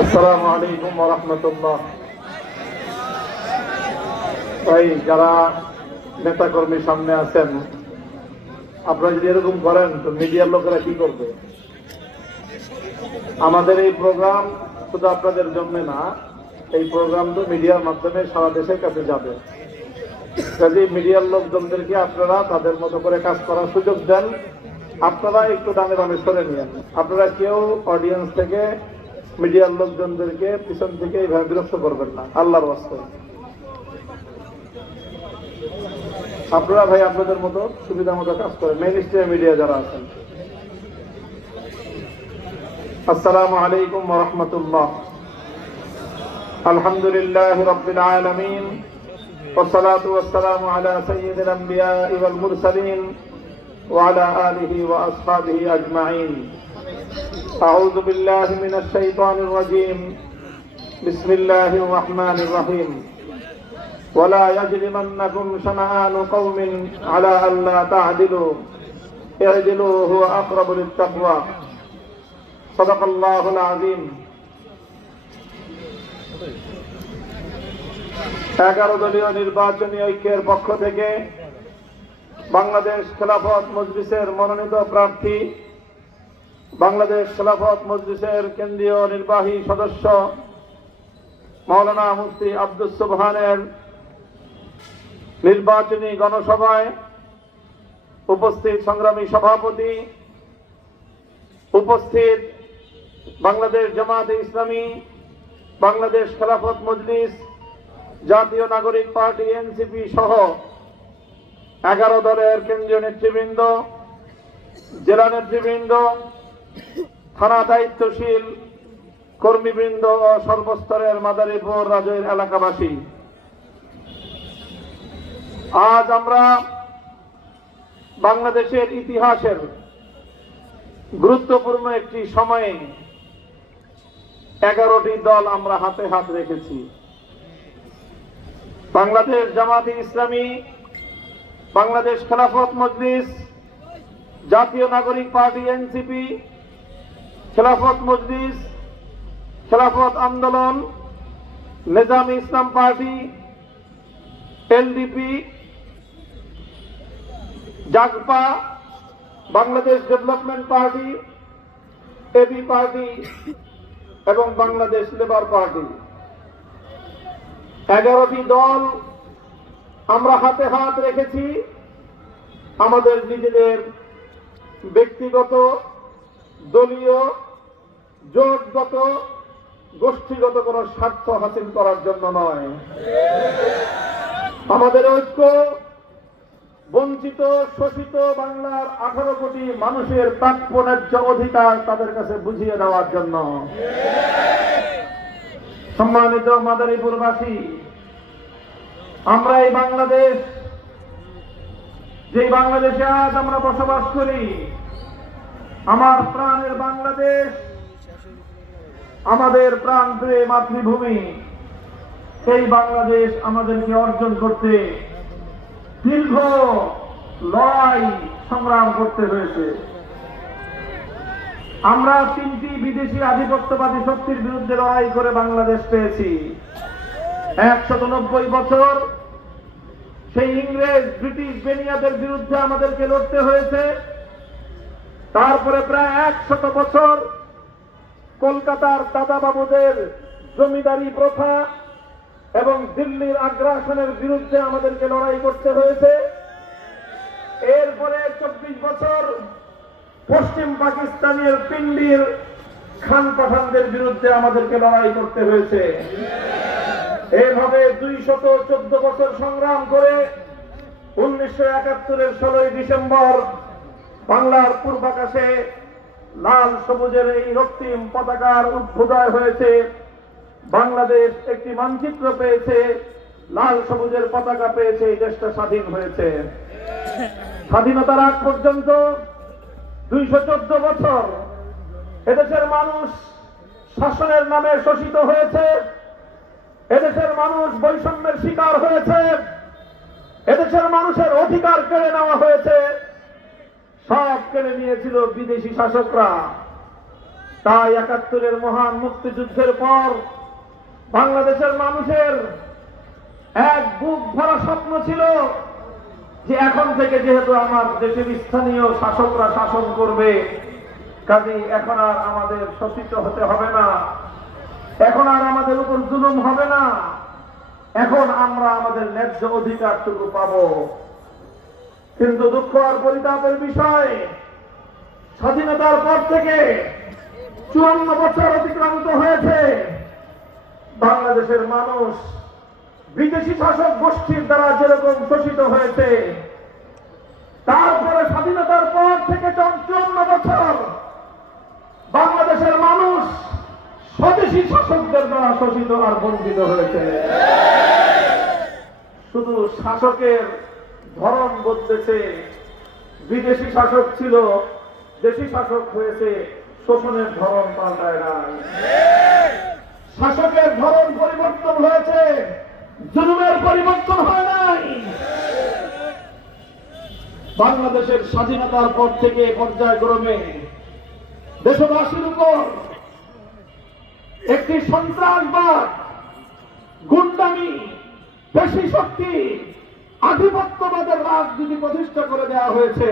আসসালামু আলাইকুম ওয়া রাহমাতুল্লাহ। ভাই, যারা নেতা কর্মী সামনে আছেন, আপনারা যদি এরকম করেন তো মিডিয়ার লোকেরা কি করবে? আমাদের এই প্রোগ্রাম শুধু আপনাদের জন্য না, এই প্রোগ্রাম তো মিডিয়ার মাধ্যমে সারা দেশের কাছে যাবে। যদি মিডিয়ার লোকজনদেরকে আপনারা তাদের মতো করে কাজ করার সুযোগ দেন, আপনারা একটু ডানে বামে সরে নিয়েন। আপনারা কেউ অডিয়েন্স থেকে মিডিয়ার লোকজনদেরকে পিছন থেকে এইভাবে বিরক্ত করবেন না, আল্লাহর ওয়াস্তে। আপনারা ভাই আপনাদের মতো সুবিধা মতো কাজ করেন, মেইন স্ট্রিম মিডিয়া যারা আছেন। আসসালামু আলাইকুম ওয়া রাহমাতুল্লাহ। আলহামদুলিল্লাহি রাব্বিল আলামিন ওয়া সলাতু ওয়াস সালামু আলা সাইয়্যিদিল আমবিয়া'i ওয়াল মুরসালিন ওয়া আলা আলিহি ওয়া আসহাবিহি আজমাইন। আউযু বিল্লাহি মিনাশ শাইতানির রাজীম। বিসমিল্লাহির রাহমানির রহিম। ولا يجرمنكم شنآن قوم على ألا تعدلوا اعدلوا هو أقرب للتقوى صدق الله العظيم। 11 দলীয় নির্বাচনী ঐক্যের পক্ষ থেকে বাংলাদেশ খেলাফত মজলিসের মনোনীত প্রার্থী, বাংলাদেশ খেলাফত মজলিসের কেন্দ্রীয় নির্বাহী সদস্য মাওলানা মুফতি আব্দুস সুবহানের নির্বাচনী গণসভায় উপস্থিত সংগ্রামী সভাপতি, উপস্থিত বাংলাদেশ জামায়াতে ইসলামী, বাংলাদেশ খেলাফত মজলিস, জাতীয় নাগরিক পার্টি এনসিপি সহ 11 দলের কেন্দ্রীয় নেতৃবৃন্দ, জেলা নেতৃবৃন্দ, থানা দায়িত্বশীল কর্মীবৃন্দ ও সর্বস্তরের মাদারীপুর রাজৈর এলাকাবাসী, আজ আমরা বাংলাদেশের ইতিহাসের গুরুত্বপূর্ণ একটি সময়ে 11টি দল আমরা হাতে হাত রেখেছি। বাংলাদেশ জামায়াতে ইসলামী, বাংলাদেশ খেলাফত মজলিস, জাতীয় নাগরিক পার্টি এনসিপি, খেলাফত Majlis, Khelafat Andolan, Nizami Islam Party, LDP, Jagpa, Bangladesh Development Party, AB Party এবং বাংলাদেশ লেবার পার্টি, 11টি দল আমরা হাতে হাত রেখেছি। আমাদের নিজেদের ব্যক্তিগত, দলীয়, জোটগত, গোষ্ঠীগত কোনো স্বার্থ হাসিল করার জন্য নয়। আমাদের ঐক্য বঞ্চিত শোষিত বাংলার 18 কোটি মানুষের প্রাপ্য ন্যায্য অধিকার তাদের কাছে বুঝিয়ে দেওয়ার জন্য। সম্মানিত মাদারীপুরবাসী, আমরা এই বাংলাদেশ, যে বাংলাদেশে আজ আমরা বসবাস করি, আমার প্রাণের বাংলাদেশ, আমাদের প্রাণপ্রিয় মাতৃভূমি, এই বাংলাদেশ আমাদেরকে অর্জন করতে দীর্ঘ লড়াই সংগ্রাম করতে হয়েছে। আমরা 3টি বিদেশি আধিপত্যবাদী শক্তির বিরুদ্ধে লড়াই করে বাংলাদেশ পেয়েছি। 190 বছর সেই ইংরেজ ব্রিটিশ বেনিয়াদের বিরুদ্ধে আমাদেরকে লড়তে হয়েছে। তারপরে প্রায় 100 বছর কলকাতার দাদাবাবুদের জমিদারি প্রথা এবং দিল্লির আগ্রাসনের বিরুদ্ধে আমাদেরকে লড়াই করতে হয়েছে। এরপরে 24 বছর পশ্চিম পাকিস্তানের পিন্ডির খান পাঠানদের বিরুদ্ধে আমাদেরকে লড়াই করতে হয়েছে। এইভাবে 214 বছর সংগ্রাম করে 1971-এর 16 ডিসেম্বর বাংলার পূর্বাকাশে লাল সবুজের এই রক্তিম পতাকার উদ্ভুদয় হয়েছে। বাংলাদেশ একটি মানচিত্র পেয়েছে, লাল সবুজের পতাকা পেয়েছে, এই দেশটা স্বাধীন হয়েছে। স্বাধীনতার আগ পর্যন্ত 214 বছর এদেশের মানুষ শাসনের নামে শোষিত হয়েছে, এদেশের মানুষ বৈষম্যের শিকার হয়েছে, এদেশের মানুষের অধিকার কেড়ে নেওয়া হয়েছে। সব কেড়ে নিয়েছিল বিদেশি শাসকরা। তাই ৭১-এর মহান মুক্তিযুদ্ধের পর বাংলাদেশের মানুষের এক বুক ভরা স্বপ্ন ছিল যে এখন থেকে যেহেতু আমার দেশের স্থানীয় শাসকরা শাসন করবে, কাজেই এখন আর আমাদের শোষিত হতে হবে না, এখন আর আমাদের উপর জুলুম হবে না, এখন আমরা আমাদের ন্যায্য অধিকারটুকু পাব। কিন্তু দুঃখ আর পরিতাপের বিষয়, স্বাধীনতার পর থেকে ৫৪ বছর অতিক্রান্ত হয়েছে, বাংলাদেশের মানুষ বিদেশি শাসক গোষ্ঠীর দ্বারা যেরকম শোষিত হয়েছে, তারপরে স্বাধীনতার পর থেকে ৫৪ বছর বাংলাদেশের মানুষ স্বদেশী শাসকদের দ্বারা শোষিত আর বঞ্চিত হয়েছে। শুধু শাসকের ধরন বদলেছে, বিদেশি শাসক ছিল, দেশি শাসক হয়েছে, শোষণের ধরন পাল্টায় নাই। শাসকের ধরন পরিবর্তন হয়েছে, জুলুমের পরিবর্তন হয় নাই। বাংলাদেশের স্বাধীনতার পর থেকে পর্যায়ক্রমে দেশবাসীর উপর একটি সন্ত্রাসবাদ, গুন্ডামি, পেশি শক্তি, আধিপত্যবাদের রাজনীতি প্রতিষ্ঠা করে দেওয়া হয়েছে।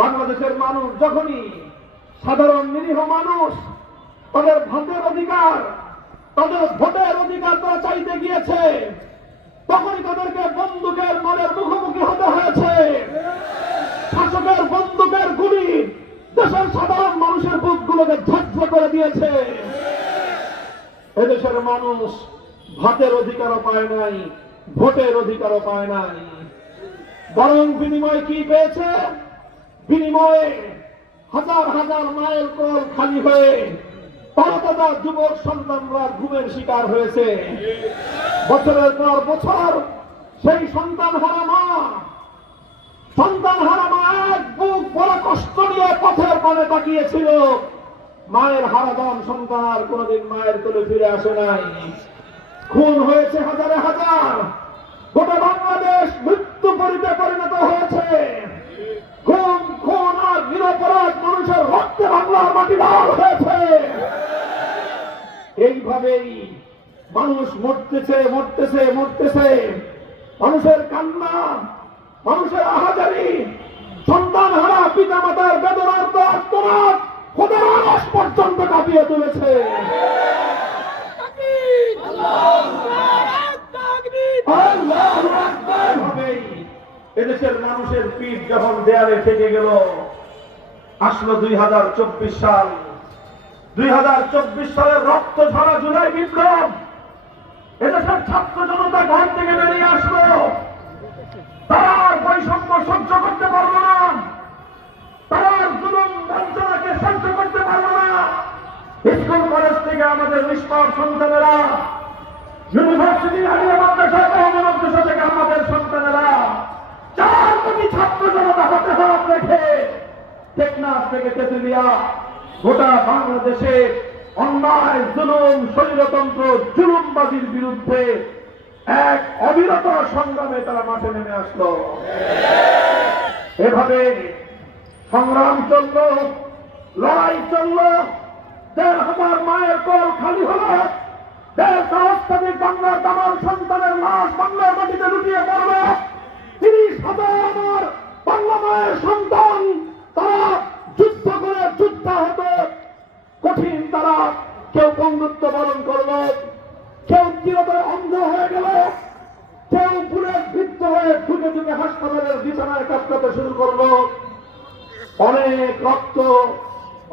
বাংলাদেশের মানুষ যখনই, সাধারণ নিরীহ মানুষ তাদের ভাতের অধিকার, তাদের ভোটের অধিকার তারা চাইতে গিয়েছে, তখনই তাদেরকে বন্দুকের মারের মুখোমুখি হতে হয়েছে। শাসকের বন্দুকের গুলি দেশের সাধারণ মানুষের বুকগুলোকে ঝাঁঝরা করে দিয়েছে। এদেশের মানুষ ভাতের অধিকারও পায় নাই, ভোটের অধিকারও পায় নাই, বরং বিনিময় কি পেয়েছে? বিনিময়ে হাজার হাজার মাইল কল খালি হয়ে তাজা যুবক সন্তানরা ঘুমের শিকার হয়েছে। বছরের পর বছর সেই সন্তান হারা মা এক বুক বড় কষ্ট নিয়ে পথের পানে তাকিয়েছিল। মায়ের হারাদান সন্তান আর কোনদিন মায়ের কোলে ফিরে আসে নাই। খুন হয়েছে হাজারে হাজার, গোটা বাংলাদেশ মৃত্যু পরিণত হয়েছে। খুন আর নিরপরাধ মানুষের রক্তে বাংলার মাটি লাল হয়েছে। এইভাবেই মানুষ মরতেছে। মানুষের কান্না, মানুষের আহাজারি, সন্তান হারা পিতা মাতার বেদনার আর্তনাদ খোদার আরশ পর্যন্ত কাঁপিয়ে তুলেছে। এদেশের মানুষের পিঠ যখন দেয়ালে ঠেকে গেল, আসলো ২০২৪ সাল। ২০২৪ সালের রক্ত ঝরা জুলাই বিপ্লব। এদেশের ছাত্র জনতা ঘর থেকে বেরিয়ে আসলো। তারা আর বৈষম্য সহ্য করতে পারলো না, তারা আর জুলুম বঞ্চনাকে সহ্য করতে পারলো না। স্কুল কলেজ থেকে আমাদের নিষ্পাপ সন্তানেরা, ইউনিভার্সিটি আলিয়া মাদ্রাসা মাদ্রাসা থেকে আমাদের সন্তানেরা ৪ কোটি ছাত্র জনতা হাতে হাত রেখে টেকনাফ থেকে তেতুলিয়া গোটা বাংলাদেশে অন্যায়, জুলুম, স্বৈরতন্ত্র, জুলুমবাদীর বিরুদ্ধে এক অবিরত সংগ্রামে তারা মাঠে নেমে আসলো। এভাবে সংগ্রাম চলল, লড়াই চলল। ১,৫০০ মায়ের কোল খালি হল। ১,৫০ সহস্রাধিক বাংলার দামাল সন্তানের লাশ বাংলার মাটিতে লুটিয়ে পড়ল। ৩০,০০০ আমার বাংলা মায়ের সন্তান তারা যুদ্ধ করে যুদ্ধাহত কঠিন, তারা কেউ বন্ধুত্ব বরণ করল, কেউ চিরতরে অন্ধ হয়ে গেল, কেউ বুলেট বিদ্ধ হয়ে ঢুকে ঢুকে হাসপাতালের বিছানায় কাঁপতে শুরু করল। অনেক রক্ত,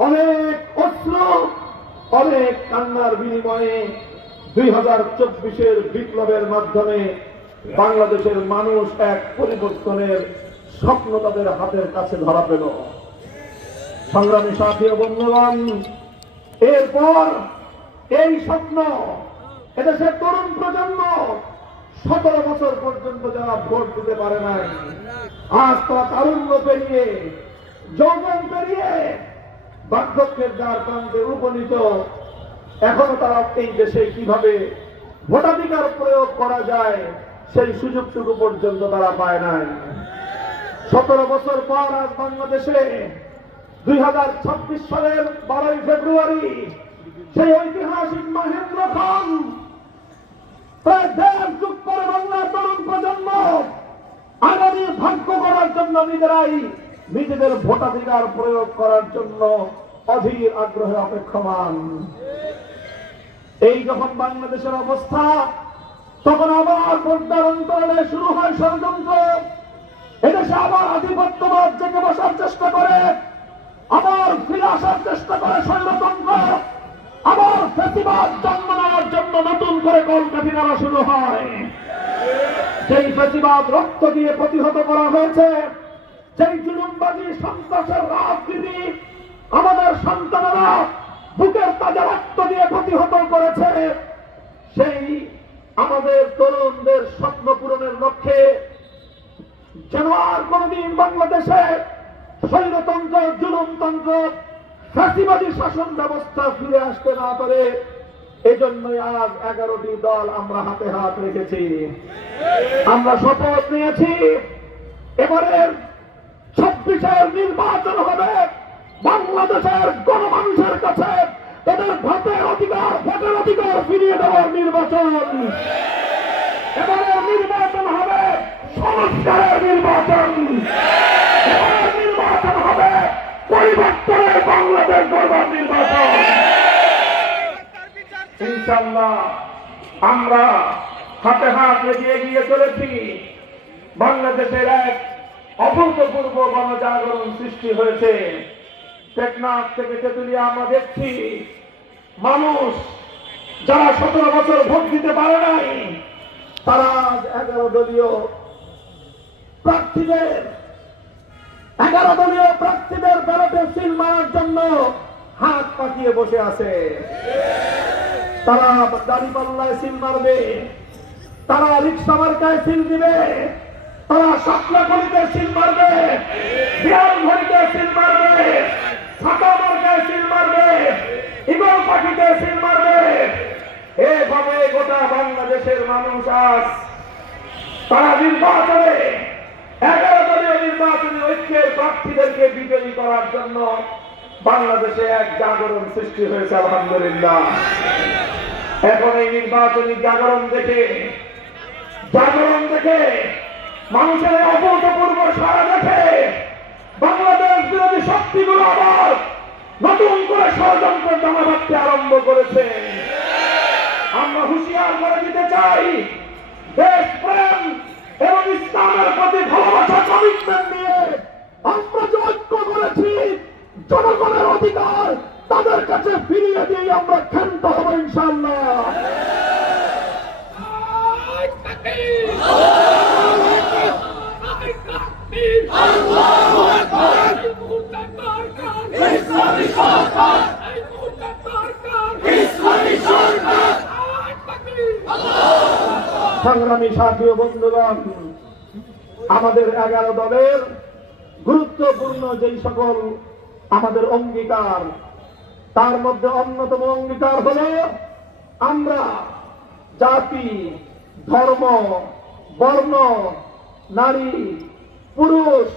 অনেক অস্ত্র, অনেক কান্নার বিনিময়ে ২০২৪ বিপ্লবের মাধ্যমে বাংলাদেশের মানুষ এক পরিবর্তনের স্বপ্ন তাদের হাতের কাছে ধরা পেল। সংগ্রামী সাথী ও বন্ধুগণ, এরপর এই স্বপ্ন এদেশের তরুণ প্রজন্ম ১৭ বছর পর্যন্ত যারা ভোট দিতে পারে নাই, আজ তারা তারুণ্য পেরিয়ে, যৌবন পেরিয়ে বার্ধক্যের দ্বার প্রান্তে উপনীত। এখনো তারা এই দেশে কিভাবে ভোটাধিকার প্রয়োগ করা যায় সেই সুযোগটুকু পর্যন্ত তারা পায় নাই। 17 বছর পর আজ বাংলাদেশে 2026 সালের 12ই ফেব্রুয়ারি সেই ঐতিহাসিক মহেন্দ্র খান প্রায় 1.5 যুগ পরে বাংলার তরুণ প্রজন্ম আগামীর ভাগ্য করার জন্য নিজেদের ভোটাধিকার প্রয়োগ করার জন্য অধীর আগ্রহে অপেক্ষমান। এই যখন বাংলাদেশের অবস্থা, তখন আবার পর্দার অন্তরালে শুরু হয় ষড়যন্ত্র। এদেশে আবার আধিপত্যবাদ জেগে বসার চেষ্টা করে, আবার ফিরে আসার চেষ্টা করে স্বৈরতন্ত্র, আবার ফ্যাসিবাদ জন্ম নেওয়ার জন্য নতুন করে কলকাঠি নাড়া শুরু হয়। সেই ফ্যাসিবাদ রক্ত দিয়ে প্রতিহত করা হয়েছে, সেই জুলুমবাদী সন্ত্রাসের রাজনীতি আমাদের সন্তানেরা বুকের তাজা রক্ত দিয়ে প্রতিহত করেছে। সেই আমাদের তরুণদের স্বপ্ন পূরণের লক্ষ্যে যেন আর কোনদিন বাংলাদেশে স্বৈরতন্ত্র, জুলুমতন্ত্র, ফ্যাসিবাদী শাসন ব্যবস্থা ফিরে আসতে না পারে, এজন্যই আজ 11টি দল আমরা হাতে হাত রেখেছি। আমরা শপথ নিয়েছি এবারের 26-এর নির্বাচন হবে বাংলাদেশের গণমানুষের কাছে তাদের ভোটের অধিকার ফিরিয়ে দেওয়ার নির্বাচন। এবারের নির্বাচন হবে সংস্কারের নির্বাচন। এবারের নির্বাচন হবে পরিবর্তনের বাংলাদেশ গড়বার নির্বাচন। ইনশাআল্লাহ আমরা হাতে হাত রেখে এগিয়ে চলেছি। বাংলাদেশের এক অভূতপূর্ব গণজাগরণ সৃষ্টি হয়েছে। টেকনাফ থেকে তেতুলিয়া আমরা দেখছি মানুষ যারা 17 বছর ভোট দিতে পারে নাই, তারা 11 দলীয় প্রার্থীদের ব্যালটে সিল মারার জন্য হাত পাকিয়ে বসে আছে। তারা দাঁড়িপাল্লায় সিল মারবে, তারা রিক্সা মার্কায় সিল দিবে, তারা শাপলাখড়িতে সিল মারবে, বিহার ঘড়িতে সিল মারবে, ছাতা মার্কায় সিল মারবে, ঈগল পাখিতে সিল মারবে। এভাবে গোটা বাংলাদেশের মানুষ আজ তারা নির্বাচনে 11 দলীয় নির্বাচনী ঐক্যের প্রার্থীদেরকে বিজয়ী করার জন্য বাংলাদেশে এক জাগরণ সৃষ্টি হয়েছে। আলহামদুলিল্লাহ। এখন এই নির্বাচনী জাগরণ দেখে মানুষের অভূতপূর্ব সাড়া দেখে বাংলাদেশ বিরোধী শক্তিগুলো আবার নতুন করে ষড়যন্ত্র জমা রাখতে আরম্ভ করেছে। আমরা হুঁশিয়ার করে দিতে চাই, দেশপ্রেম এবং ইসলামের প্রতি ভালোবাসা কমিটমেন্ট নিয়ে আমরা যে ঐক্য করেছি, জনগণের অধিকার তাদের কাছে ফিরিয়ে দিয়ে আমরা ক্ষান্ত হব ইনশাআল্লাহ। সংগ্রামী সাথী ও বন্ধুগণ, আমাদের 11 দলের গুরুত্বপূর্ণ যেই সকল আমাদের অঙ্গীকার, তার মধ্যে অন্যতম অঙ্গীকার হল আমরা জাতি, ধর্ম, বর্ণ, নারী, পুরুষ